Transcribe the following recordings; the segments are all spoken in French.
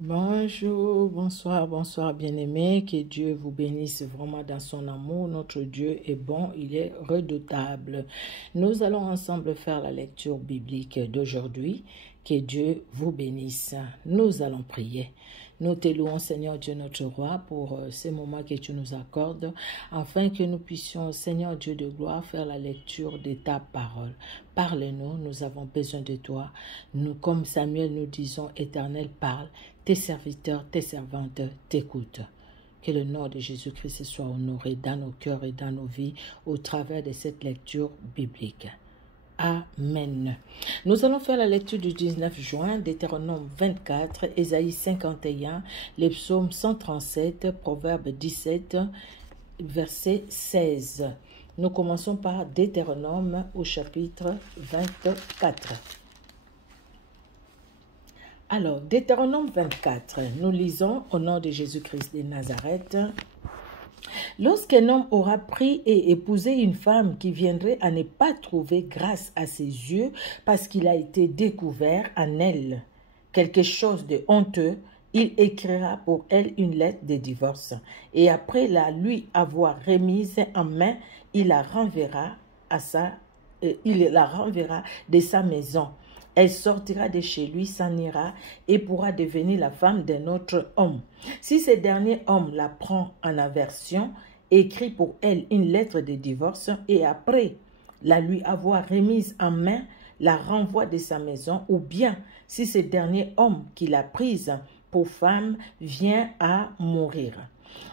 Bonjour, bonsoir, bonsoir bien-aimés, que Dieu vous bénisse vraiment dans son amour. Notre Dieu est bon, il est redoutable. Nous allons ensemble faire la lecture biblique d'aujourd'hui. Que Dieu vous bénisse. Nous allons prier. Nous te louons, Seigneur Dieu notre roi, pour ces moments que tu nous accordes, afin que nous puissions, Seigneur Dieu de gloire, faire la lecture de ta parole. Parle-nous, nous avons besoin de toi. Nous, comme Samuel, nous disons, Éternel, parle. Tes serviteurs, tes servantes t'écoutent. Que le nom de Jésus-Christ soit honoré dans nos cœurs et dans nos vies au travers de cette lecture biblique. Amen. Nous allons faire la lecture du 19 juin, Deutéronome 24, Ésaïe 51, les psaumes 137, Proverbe 17, verset 16. Nous commençons par Deutéronome au chapitre 24. Alors, Deutéronome 24, nous lisons au nom de Jésus-Christ de Nazareth. Lorsqu'un homme aura pris et épousé une femme qui viendrait à ne pas trouver grâce à ses yeux parce qu'il a été découvert en elle quelque chose de honteux, il écrira pour elle une lettre de divorce et après la lui avoir remise en main, il la renverra de sa maison. Elle sortira de chez lui, s'en ira et pourra devenir la femme d'un autre homme. Si ce dernier homme la prend en aversion, écrit pour elle une lettre de divorce et après la lui avoir remise en main, la renvoie de sa maison, ou bien si ce dernier homme qui l'a prise pour femme vient à mourir.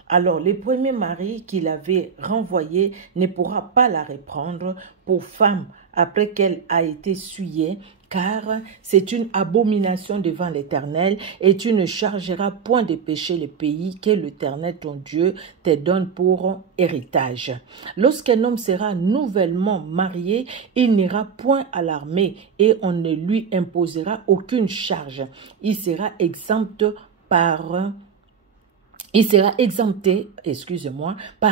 Alors, le premier mari qui l'avait renvoyée ne pourra pas la reprendre pour femme après qu'elle a été souillée, car c'est une abomination devant l'Éternel, et tu ne chargeras point de péché le pays que l'Éternel ton Dieu te donne pour héritage. Lorsqu'un homme sera nouvellement marié, il n'ira point à l'armée et on ne lui imposera aucune charge. Il sera exempté, par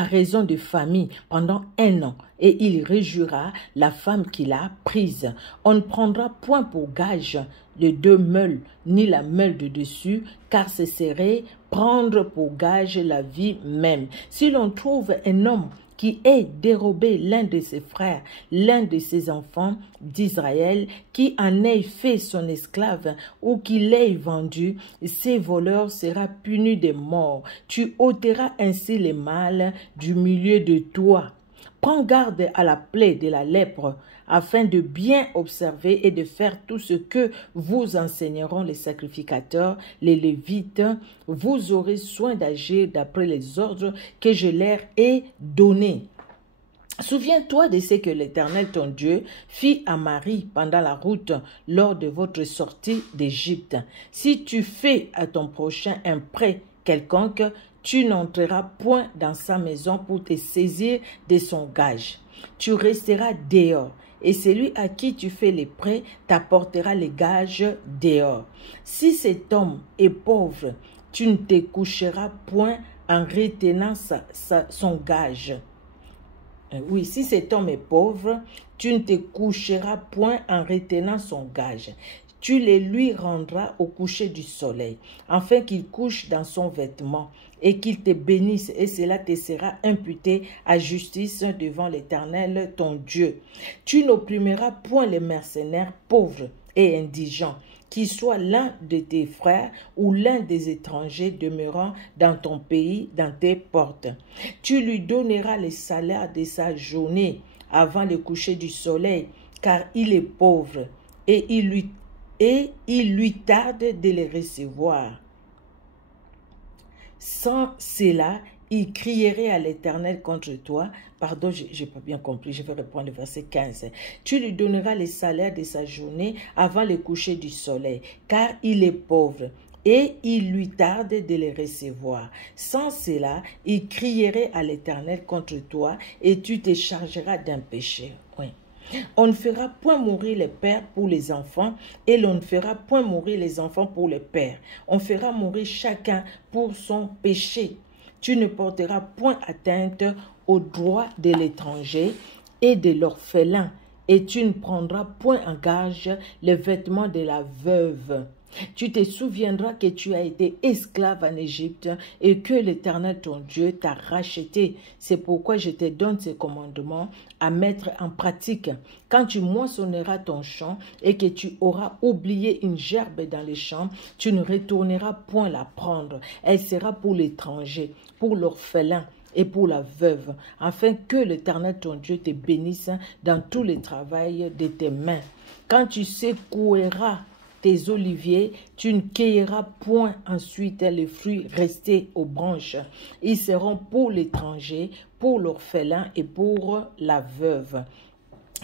raison de famille pendant 1 an, et il réjouira la femme qu'il a prise. On ne prendra point pour gage les 2 meules, ni la meule de dessus, car ce serait prendre pour gage la vie même. Si l'on trouve un homme qui ait dérobé l'un de ses frères, l'un de ses enfants d'Israël, qui en ait fait son esclave ou qui l'ait vendu, ces voleurs sera puni de mort. Tu ôteras ainsi les mâles du milieu de toi. Prends garde à la plaie de la lèpre, afin de bien observer et de faire tout ce que vous enseigneront les sacrificateurs, les Lévites. Vous aurez soin d'agir d'après les ordres que je leur ai donnés. Souviens-toi de ce que l'Éternel ton Dieu fit à Marie pendant la route lors de votre sortie d'Égypte. Si tu fais à ton prochain un prêt quelconque, tu n'entreras point dans sa maison pour te saisir de son gage. Tu resteras dehors, et celui à qui tu fais les prêts t'apportera les gages dehors. Si cet homme est pauvre, tu ne te coucheras point en retenant son gage. Oui, si cet homme est pauvre, tu ne te coucheras point en retenant son gage. Tu les lui rendras au coucher du soleil, afin qu'il couche dans son vêtement et qu'il te bénisse, et cela te sera imputé à justice devant l'Éternel ton Dieu. Tu n'opprimeras point les mercenaires pauvres et indigents, qu'il soit l'un de tes frères ou l'un des étrangers demeurant dans ton pays, dans tes portes. Tu lui donneras le salaire de sa journée avant le coucher du soleil, car il est pauvre, et il lui tarde de les recevoir. Sans cela, il crierait à l'Éternel contre toi. Pardon, je n'ai pas bien compris, je vais reprendre le verset 15. Tu lui donneras le salaire de sa journée avant le coucher du soleil, car il est pauvre, et il lui tarde de les recevoir. Sans cela, il crierait à l'Éternel contre toi, et tu te chargeras d'un péché. Oui. On ne fera point mourir les pères pour les enfants, et l'on ne fera point mourir les enfants pour les pères. On fera mourir chacun pour son péché. Tu ne porteras point atteinte aux droits de l'étranger et de l'orphelin, et tu ne prendras point en gage les vêtements de la veuve. Tu te souviendras que tu as été esclave en Égypte et que l'Éternel ton Dieu t'a racheté. C'est pourquoi je te donne ces commandements à mettre en pratique. Quand tu moissonneras ton champ et que tu auras oublié une gerbe dans les champs, tu ne retourneras point la prendre. Elle sera pour l'étranger, pour l'orphelin et pour la veuve, afin que l'Éternel ton Dieu te bénisse dans tous les travails de tes mains. Quand tu secoueras tes oliviers, tu ne cueilleras point ensuite les fruits restés aux branches. Ils seront pour l'étranger, pour l'orphelin et pour la veuve.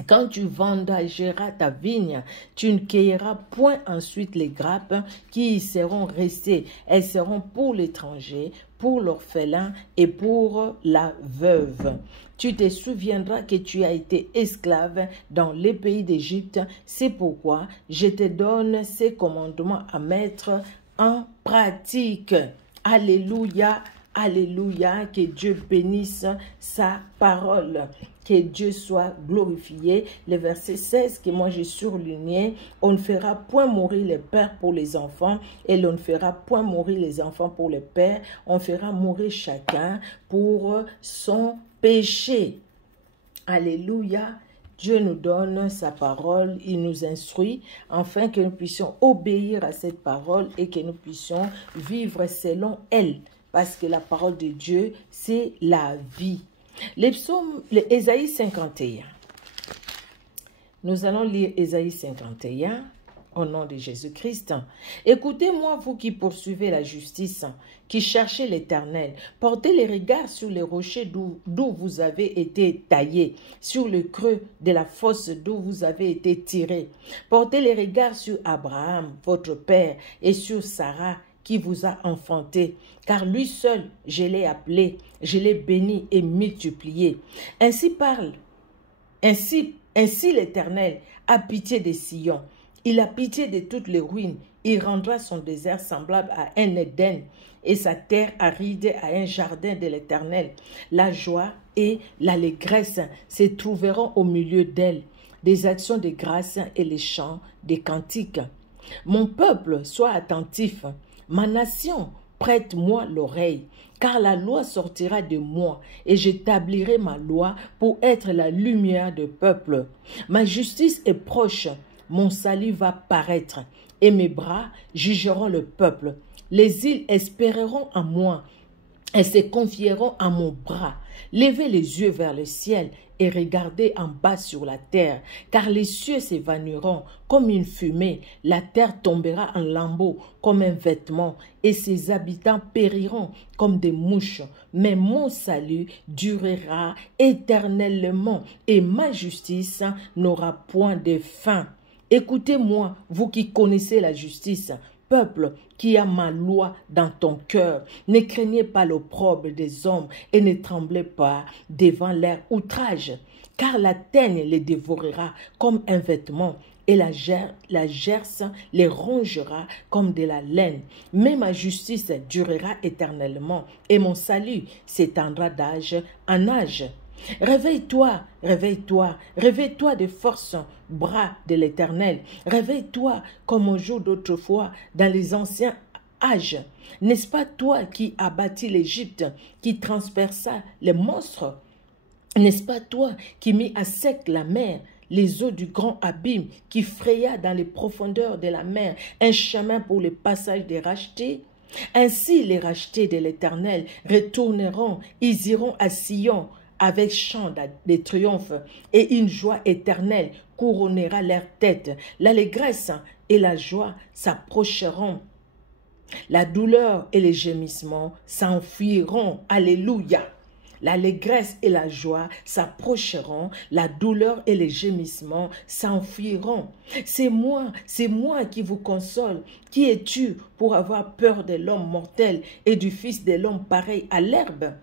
Quand tu vendageras ta vigne, tu ne cueilleras point ensuite les grappes qui y seront restées. Elles seront pour l'étranger, pour l'orphelin et pour la veuve. Tu te souviendras que tu as été esclave dans les pays d'Égypte. C'est pourquoi je te donne ces commandements à mettre en pratique. Alléluia, alléluia, que Dieu bénisse sa parole. Que Dieu soit glorifié. Le verset 16 que moi j'ai surligné, on ne fera point mourir les pères pour les enfants et l'on ne fera point mourir les enfants pour les pères. On fera mourir chacun pour son péché. Alléluia. Dieu nous donne sa parole, il nous instruit, afin que nous puissions obéir à cette parole et que nous puissions vivre selon elle. Parce que la parole de Dieu, c'est la vie. Les psaumes, Ésaïe 51. Nous allons lire Ésaïe 51 au nom de Jésus-Christ. Écoutez-moi, vous qui poursuivez la justice, qui cherchez l'Éternel. Portez les regards sur les rochers d'où vous avez été taillés, sur le creux de la fosse d'où vous avez été tirés. Portez les regards sur Abraham, votre père, et sur Sarah, qui vous a enfanté, car lui seul, je l'ai appelé, je l'ai béni et multiplié. Ainsi l'Éternel a pitié des Sion, il a pitié de toutes les ruines, il rendra son désert semblable à un Éden et sa terre aride à un jardin de l'Éternel. La joie et l'allégresse se trouveront au milieu d'elle, des actions de grâce et les chants des cantiques. Mon peuple, sois attentif. Ma nation, prête-moi l'oreille, car la loi sortira de moi, et j'établirai ma loi pour être la lumière du peuple. Ma justice est proche, mon salut va paraître, et mes bras jugeront le peuple. Les îles espéreront en moi, elles se confieront à mon bras. Levez les yeux vers le ciel et regardez en bas sur la terre, car les cieux s'évanouiront comme une fumée, la terre tombera en lambeaux comme un vêtement, et ses habitants périront comme des mouches. Mais mon salut durera éternellement, et ma justice n'aura point de fin. Écoutez-moi, vous qui connaissez la justice, peuple qui a ma loi dans ton cœur, ne craignez pas l'opprobre des hommes et ne tremblez pas devant leur outrage, car la teigne les dévorera comme un vêtement et la gerce les rongera comme de la laine. Mais ma justice durera éternellement et mon salut s'étendra d'âge en âge. Réveille-toi, réveille-toi, réveille-toi de force, bras de l'Éternel. Réveille-toi comme au jour d'autrefois, dans les anciens âges. N'est-ce pas toi qui as bâti l'Égypte, qui transperça les monstres? N'est-ce pas toi qui mis à sec la mer, les eaux du grand abîme, qui fraya dans les profondeurs de la mer un chemin pour le passage des rachetés? Ainsi les rachetés de l'Éternel retourneront, ils iront à Sion, avec chant de triomphe, et une joie éternelle couronnera leur tête. L'allégresse et la joie s'approcheront. La douleur et les gémissements s'enfuiront. Alléluia. L'allégresse et la joie s'approcheront, la douleur et les gémissements s'enfuiront. C'est moi qui vous console. Qui es-tu pour avoir peur de l'homme mortel et du fils de l'homme pareil à l'herbe?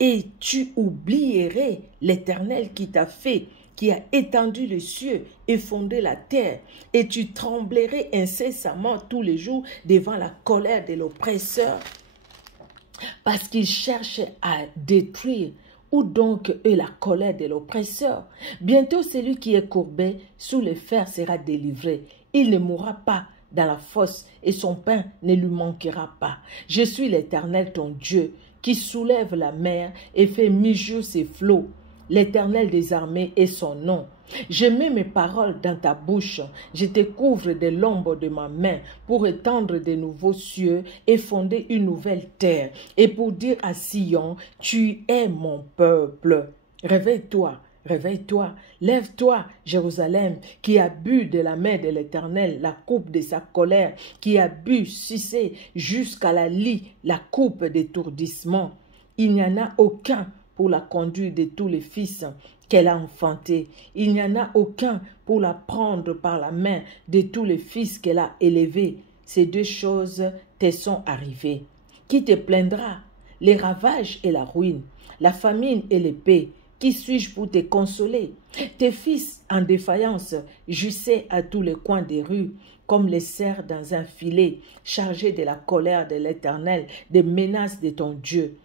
Et tu oublierais l'Éternel qui t'a fait, qui a étendu les cieux et fondé la terre, et tu tremblerais incessamment tous les jours devant la colère de l'oppresseur, parce qu'il cherche à détruire. Où donc est la colère de l'oppresseur? Bientôt celui qui est courbé sous le fer sera délivré. Il ne mourra pas, dans la fosse et son pain ne lui manquera pas. Je suis l'Éternel ton Dieu qui soulève la mer et fait mi-jour ses flots. L'Éternel des armées est son nom. Je mets mes paroles dans ta bouche, je te couvre de l'ombre de ma main pour étendre de nouveaux cieux et fonder une nouvelle terre, et pour dire à Sion, tu es mon peuple. Réveille-toi, réveille-toi, lève-toi, Jérusalem, qui a bu de la main de l'Éternel la coupe de sa colère, qui a bu, sucé jusqu'à la lie, la coupe d'étourdissement. Il n'y en a aucun pour la conduite de tous les fils qu'elle a enfantés. Il n'y en a aucun pour la prendre par la main de tous les fils qu'elle a élevés. Ces deux choses te sont arrivées. Qui te plaindra? Les ravages et la ruine, la famine et l'épée. Qui suis-je pour te consoler? Tes fils en défaillance jussaient à tous les coins des rues, comme les cerfs dans un filet, chargés de la colère de l'Éternel, des menaces de ton Dieu.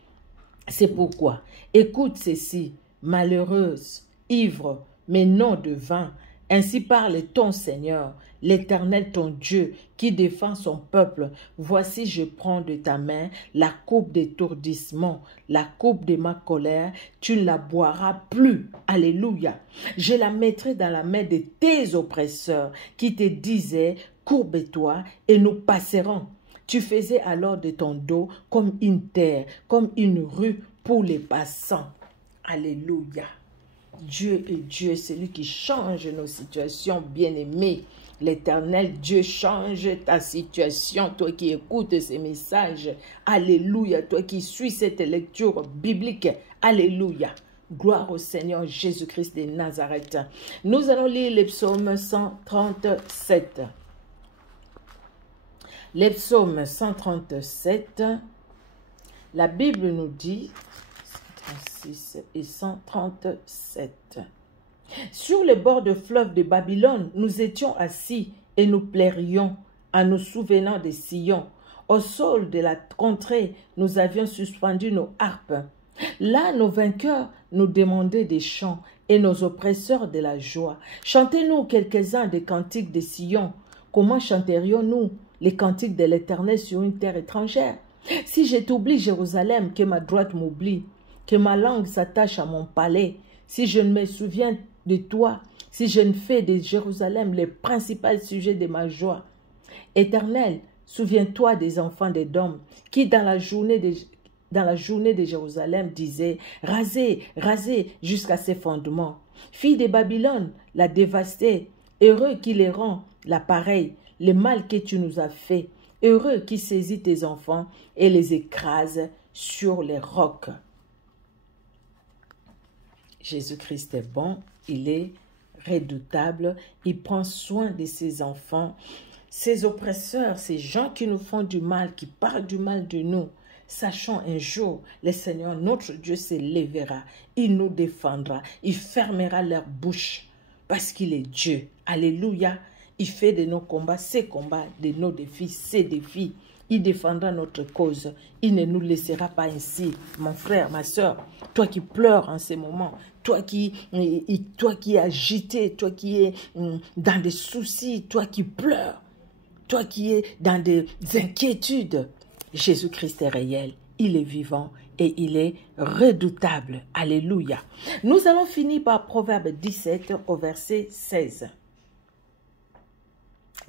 C'est pourquoi, écoute ceci, malheureuse, ivre, mais non de vin. Ainsi parle ton Seigneur, l'Éternel ton Dieu, qui défend son peuple. Voici, je prends de ta main la coupe d'étourdissement, la coupe de ma colère, tu ne la boiras plus. Alléluia. Je la mettrai dans la main de tes oppresseurs, qui te disaient, courbe-toi et nous passerons. Tu faisais alors de ton dos comme une terre, comme une rue pour les passants. Alléluia. Dieu est Dieu, celui qui change nos situations, bien-aimés. L'Éternel Dieu change ta situation, toi qui écoutes ces messages. Alléluia, toi qui suis cette lecture biblique. Alléluia. Gloire au Seigneur Jésus-Christ de Nazareth. Nous allons lire le psaume 137. Les psaumes 137, la Bible nous dit, 136 et 137. Sur les bords de fleuve de Babylone, nous étions assis et nous plairions en nous souvenant de Sion. Au sol de la contrée, nous avions suspendu nos harpes. Là, nos vainqueurs nous demandaient des chants et nos oppresseurs de la joie. Chantez-nous quelques-uns des cantiques de Sion. Comment chanterions-nous les cantiques de l'Éternel sur une terre étrangère? Si je t'oublie, Jérusalem, que ma droite m'oublie, que ma langue s'attache à mon palais, si je ne me souviens de toi, si je ne fais de Jérusalem les principaux sujets de ma joie. Éternel, souviens-toi des enfants d'Édom, qui dans la journée de Jérusalem disaient, rasez, rasez jusqu'à ses fondements. Fille de Babylone, la dévastée, heureux qui les rend l'appareil, le mal que tu nous as fait, heureux qui saisit tes enfants et les écrase sur les rocs. Jésus-Christ est bon, il est redoutable, il prend soin de ses enfants. Ces oppresseurs, ces gens qui nous font du mal, qui parlent du mal de nous, sachant un jour, le Seigneur, notre Dieu, se lèvera, il nous défendra, il fermera leur bouche, parce qu'il est Dieu. Alléluia. Il fait de nos combats ses combats, de nos défis ses défis. Il défendra notre cause. Il ne nous laissera pas ainsi. Mon frère, ma soeur, toi qui pleures en ces moments, toi qui es agité, toi qui es dans des soucis, toi qui pleures, toi qui es dans des inquiétudes, Jésus-Christ est réel, il est vivant et il est redoutable. Alléluia. Nous allons finir par Proverbe 17 au verset 16.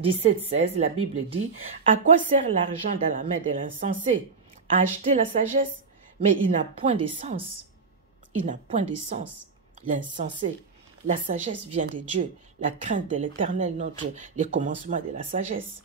17-16, la Bible dit, « À quoi sert l'argent dans la main de l'insensé? À acheter la sagesse, mais il n'a point de sens. » Il n'a point de sens, l'insensé. La sagesse vient de Dieu. La crainte de l'Éternel, le commencement de la sagesse.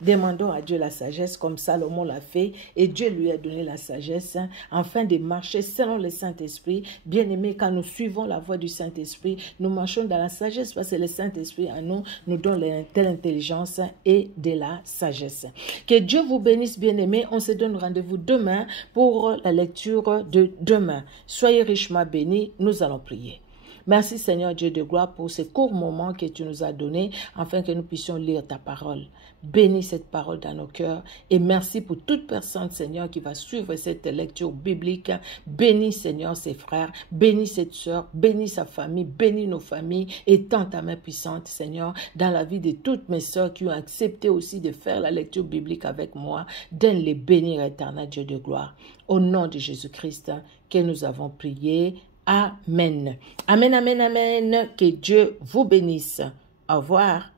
Demandons à Dieu la sagesse comme Salomon l'a fait et Dieu lui a donné la sagesse afin de marcher selon le Saint-Esprit. Bien-aimés, quand nous suivons la voie du Saint-Esprit, nous marchons dans la sagesse parce que le Saint-Esprit en nous donne de l'intelligence et de la sagesse. Que Dieu vous bénisse, bien-aimés. On se donne rendez-vous demain pour la lecture de demain. Soyez richement bénis. Nous allons prier. Merci Seigneur Dieu de gloire pour ce court moment que tu nous as donné afin que nous puissions lire ta parole. Bénis cette parole dans nos cœurs et merci pour toute personne, Seigneur, qui va suivre cette lecture biblique. Bénis, Seigneur, ses frères, bénis cette sœur, bénis sa famille, bénis nos familles et tends ta main puissante, Seigneur, dans la vie de toutes mes sœurs qui ont accepté aussi de faire la lecture biblique avec moi. Donne les bénir, éternel Dieu de gloire. Au nom de Jésus-Christ que nous avons prié. Amen. Amen, amen, amen. Que Dieu vous bénisse. Au revoir.